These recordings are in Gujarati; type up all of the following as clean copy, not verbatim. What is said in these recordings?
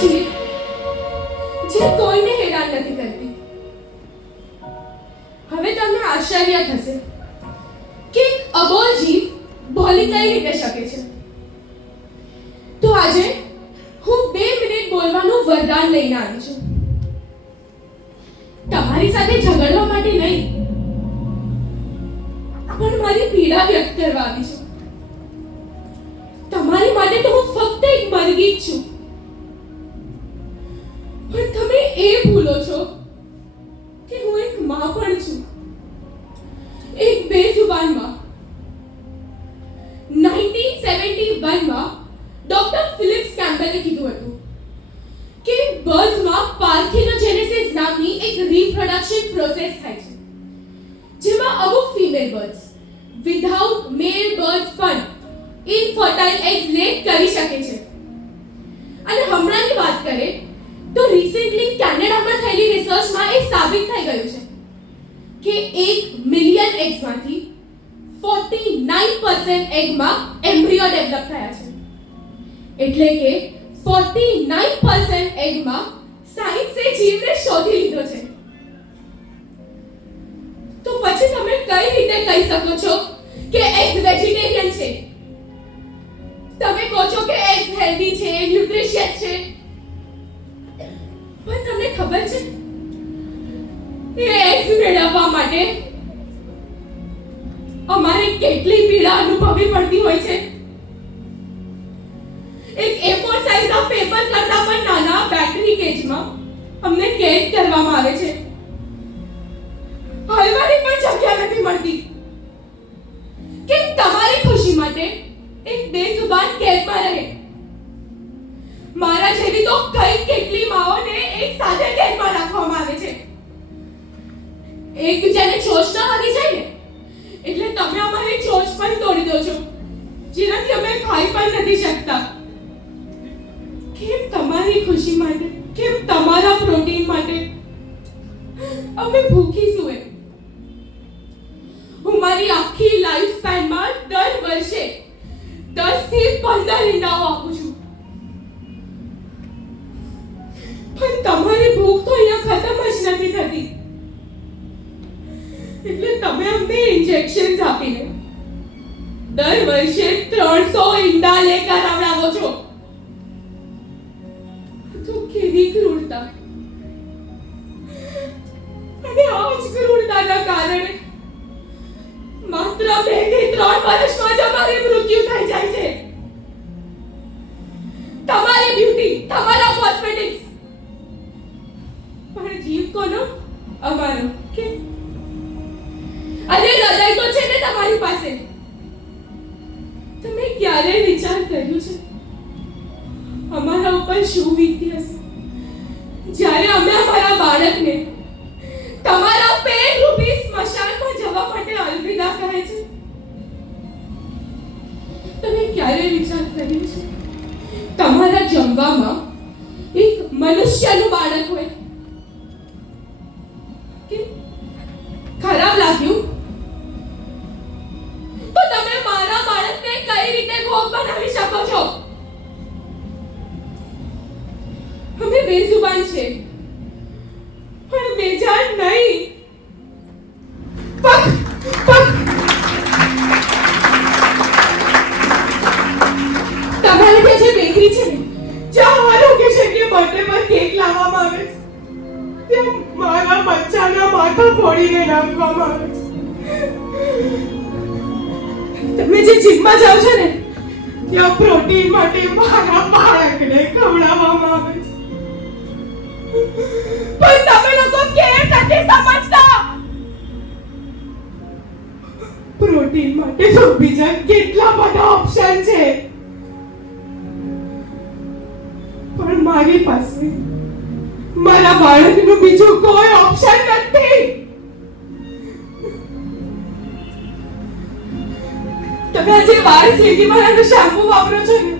જીવ જે કોઈને હેરાન નથી કરતી. હવે તમને આશ્ચર્ય થશે કે અબોલ જીવ બોલી કઈ રીતે શકે છે. તો આજે હું 2 મિનિટ બોલવાનું વરદાન લઈને આવી છું. તમારી સાથે ઝઘડવા માટે નહીં, પણ મારી પીડા વ્યક્ત કરવા આવી છું. તમારી માટે તો હું ફક્ત એક મરઘી જ છું, પણ તમે એ ભૂલો છો કે હું એક માં પણ છું. એક બેઝુબાન માં. 1971 માં ડોક્ટર ફિલિપ્સ કેમ્પબેલે કીધું હતું કે બર્ડ્સમાં પાર્થેનોજેનેસિસ નામની એક રિપ્રોડક્શન પ્રોસેસ થાય છે, જેમાં અમુક ફીમેલ બર્ડ્સ વિધાઉટ મેલ બર્ડ્સ પણ ઇનફર્ટાઇલ એગ્સ લે કરી શકે છે. અને હમણાંની વાત કરીએ તો રિસેન્ટલી કેનેડામાં થયેલી રિસર્ચમાં એ સાબિત થઈ ગયું છે કે 1 મિલિયન એગ્સમાંથી 49% એગમાં એમ્બ્રિયો ડેવલપ થયા છે. એટલે કે 49% એગમાં સાયન્સે જીવને શોધી લીધો છે. તો પછી તમે કઈ રીતે કહી શકો છો કે એગ્સ વેજીટેરિયન છે? તમે કહો છો કે એગ્સ હેલ્ધી છે, ન્યુટ્રિશિયસ છે, પણ તમને ખબર છે એ એગ્સ મેળવવા માટે અમારે કેટલી પીડા અનુભવવી પડતી હોય છે. એક A4 સાઈઝના પેપર કરતા પણ નાના બેટરી કેજમાં અમને કેદ કરવામાં આવે છે. હલવાની પણ જગ્યા નથી મળતી. કેમ તમારી ખુશી માટે એક બેઝુબાન કેદમાં રહે? મારા જેવી તો કેટલી માઓને એક સાથે કેદમાં રાખવામાં આવે છે. એકબીજાને ચોચ ના વાગી જાય ને એટલે તમે અમારી ચોચ પણ તોડી દો છો, જેનાથી અમે ખાઈ પણ નથી શકતા. કેમ તમારી ખુશી માટે, કેમ તમારા પ્રોટીન માટે અમે ભૂખી સુએ? હું મારી આખી લાઈફ સ્પેનમાં દર વર્ષે 10 થી 15 ઈંડાઓ આપું છું, પણ તમારી ભૂખ તો અહીંયા ખતમ જ નથી થતી. એટલે તમે અમને ઇન્જેક્શન્સ આપીને દર વર્ષે 300 ઈંડા લે કરાવડાવો છો. તો કેવી ક્રૂરતા! અને આ જ ક્રૂરતાના કારણે માત્ર 2 થી 3 વર્ષમાં જ અમારી મૃત્યુ થઈ જાય છે. તમારી બ્યુટી, તમારા કોસ્મેટિક્સ, પણ જીવ કોનો? અમારો. કે અને હૃદય તો છે ને તમારી પાસે. તમે ક્યારે વિચાર કર્યું છે અમારા ઉપર શું વીતી હશે જ્યારે અમે અમારા બાળકને તમારા પેટ રૂપી સ્મશાનમાં જવા માટે અલવિદા કહે છે? તમે ક્યારે વિચાર કર્યું છે તમારા જમવામાં એક મનુષ્યનું બાળક હોય? કે ખરાબ લાગ્યું તો તમે મારા બાળકને કઈ રીતે ભોગ બનાવી શકો છો? અમે બેઝુબાન છે, પણ બેજાન નહીં. તમારે ત્યાં જે બેકરી છે ને, જ્યાં અમારા ઓકેશનની બર્થડે પર કેક લાવવામાં આવે છે, ત્યાં મારા બચ્ચાના માથા ફોડીને નાખવામાં આવે છે. તમે જે જીમમાં જાવ છો ને, ત્યાં પ્રોટીન માટે મારા બાળકને ખવડાવવામાં આવે છે, પણ તમે લોકો કેમ નથી સમજતા? પ્રોટીન માટે તો બીજા કેટલા બધા ઓપ્શન છે, પણ મારી પાસે મારા બાળકનું બીજું કોઈ ઓપ્શન નથી. તમે આજે વાળ સ્લીટી વાળાનો શેમ્પુ વાપરો છો ને,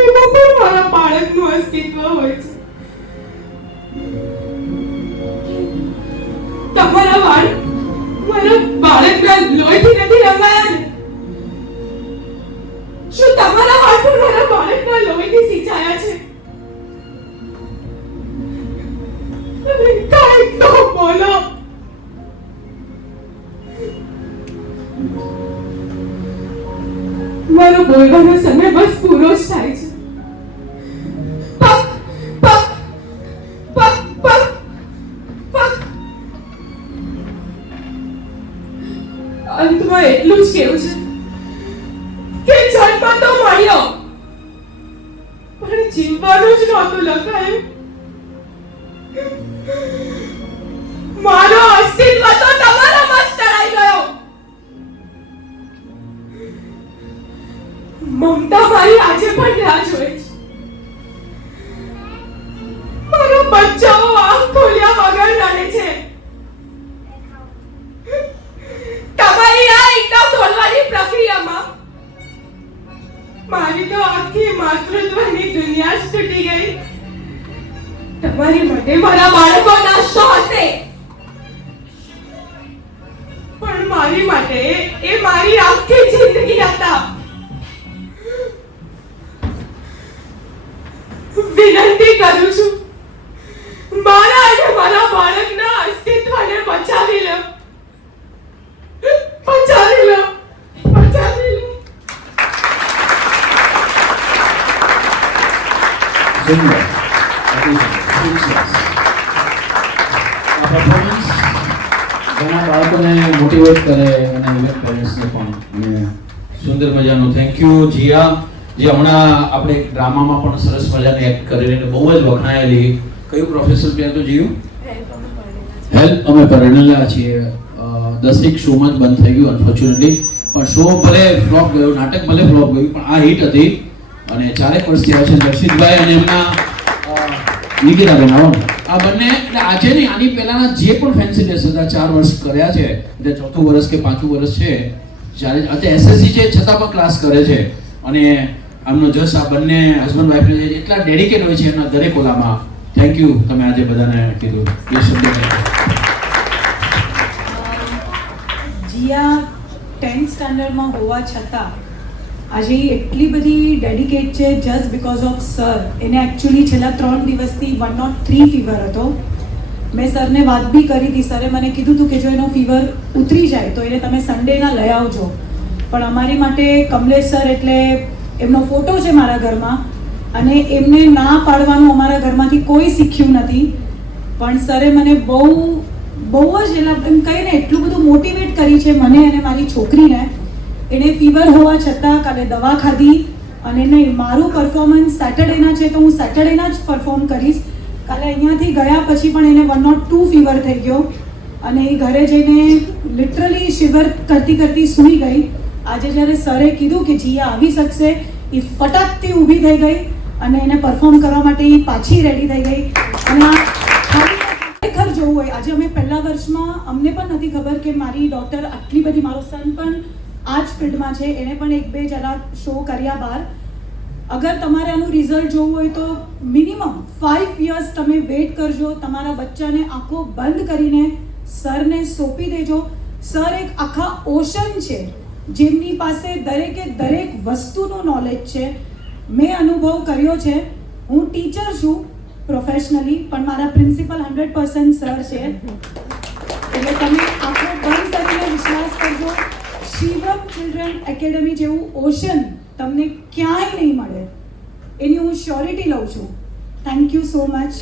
એમાં પણ મારા બાળકનું અસ્તિત્વ હોય છે. તમારા વાળ મારા બાળકના લોહીથી નથી રંગાયા ને? શું તમારા વાળ પણ મારા બાળકના મારા લોહીથી સિંચાયા છે. અરે કાંઈક તો બોલો. મારો બોલવાનો સમય બસ પૂરો જ થાય છે. પક પક પક પક પક. અંતમાં એટલું જ કેવું છે કે જન્મ તો મળ્યો પણ જીવવાનું જ નહોતું લખાયું. મારો અસ્તિત્વ તો તમારામાં જ તરાઈ ગયો. મમતા મારી આજે પણ રાહ જોવે છે. મારો બચ્ચાઓ આંખ ખોલ્યા વગર રડે છે. તમારી આ ઈંડા ખોલવાની પ્રક્રિયામાં મારી તો આખી માતૃત્વની દુનિયા જ તૂટી ગઈ. તમારી માટે મારા બાળકો નાશતો હશે પણ મારી માટે એ મારી આખી જિંદગી હતા. વિનંતી કરું છું મારા અને મારા બાળકના અસ્તિત્વને બચાવી લો. બચાવી લો. બચાવી લો. સુંદર પરફોર્મન્સ ઘણા બાળકોને મોટિવેટ કરે અને ઇવન પેરેન્ટ્સને પણ. અને સુંદર મજાનું થેન્ક યુ જીયા, જે હમણાં આપણે ડ્રામામાં પણ સરસ મજાની એક્ટ કરીને બહુ જ વખણાયેલી. કયું પ્રોફેસર ત્યાં તો જીયું? હેલ્પ અમે પરણેલા છીએ. 10 શોમાં જ બંધ થઈ ગયું અનફોર્ચ્યુનેટલી, પણ શો ભલે ફ્લોપ ગયો, નાટક ભલે ફ્લોપ ગયું, પણ આ હિટ હતી અને 4 વર્ષ થયા છે. દર્શિતભાઈ અને એમના નિકિતા બનાવો આ બંને, એટલે આજે નહીં આની પહેલાના જે પણ ફેન્સી ડેસ હતા 4 વર્ષ કર્યા છે, એટલે 4થું વર્ષ કે 5મું વર્ષ છે જ્યારે અત્યારે એસએસસી છે છતાં પણ ક્લાસ કરે છે. અને આમનો જસ આ બંને હસબન્ડ વાઈફને એટલા ડેડિકેટ હોય છે એમના દરેક ઓલામાં. થેન્ક યુ તમે આજે બધાને કીધું એ શબ્દ. જીયા 10th સ્ટાન્ડર્ડમાં હોવા છતાં આજે એટલી બધી ડેડિકેટ છે જસ્ટ બીકોઝ ઓફ સર. એને એકચ્યુઅલી છેલ્લા 3 દિવસથી 103 ફીવર હતો. મેં સરને વાત બી કરી હતી. સરે મને કીધું હતું કે જો એનો ફીવર ઉતરી જાય તો એને તમે સન્ડેના લઈ આવજો. પણ અમારી માટે કમલેશ સર એટલે એમનો ફોટો છે મારા ઘરમાં અને એમને ના પાડવાનું અમારા ઘરમાંથી કોઈ શીખ્યું નથી. પણ સરે મને બહુ જ એમ કહીને એટલું બધું મોટિવેટ કરી છે મને અને મારી છોકરીને. એને ફીવર હોવા છતાં કાલે દવા ખાધી અને નહીં, મારું પરફોર્મન્સ સેટરડેના છે તો હું સેટરડેના જ પરફોર્મ કરીશ. કાલે અહીંયાથી ગયા પછી પણ એને 102 ફીવર થઈ ગયો અને એ ઘરે જઈને લિટરલી શિવર કરતી કરતી સૂઈ ગઈ. આજે જ્યારે સરે કીધું કે જીયા આવી શકશે, એ ફટાકથી ઊભી થઈ ગઈ અને એને પરફોર્મ કરવા માટે એ પાછી રેડી થઈ ગઈ. અને આ ખરેખર જોવું હોય, આજે અમે પહેલા વર્ષમાં અમને પણ નથી ખબર કે મારી ડોટર આટલી બધી, મારો સન પણ આ જ ફિલ્ડમાં છે, એને પણ 1-2 જરા શો કર્યા બહાર. અગર તમારે આનું રિઝલ્ટ જોવું હોય તો મિનિમમ 5 years તમે વેઇટ કરજો. તમારા બચ્ચાને આંખો બંધ કરીને સરને સોંપી દેજો. સર એક આખા ઓશન છે જેમની પાસે દરેકે દરેક વસ્તુનું નોલેજ છે. મેં અનુભવ કર્યો છે. હું ટીચર છું પ્રોફેશનલી, પણ મારા પ્રિન્સિપલ 100% સર છે. એટલે તમે આંખો બંધ કરીને વિશ્વાસ કરજો. શિવમ ચિલ્ડ્રન એકેડમી જેવું ઓશન તમને ક્યાંય નહીં મળે, એની હું શ્યોરિટી લઉં છું. Thank you so much.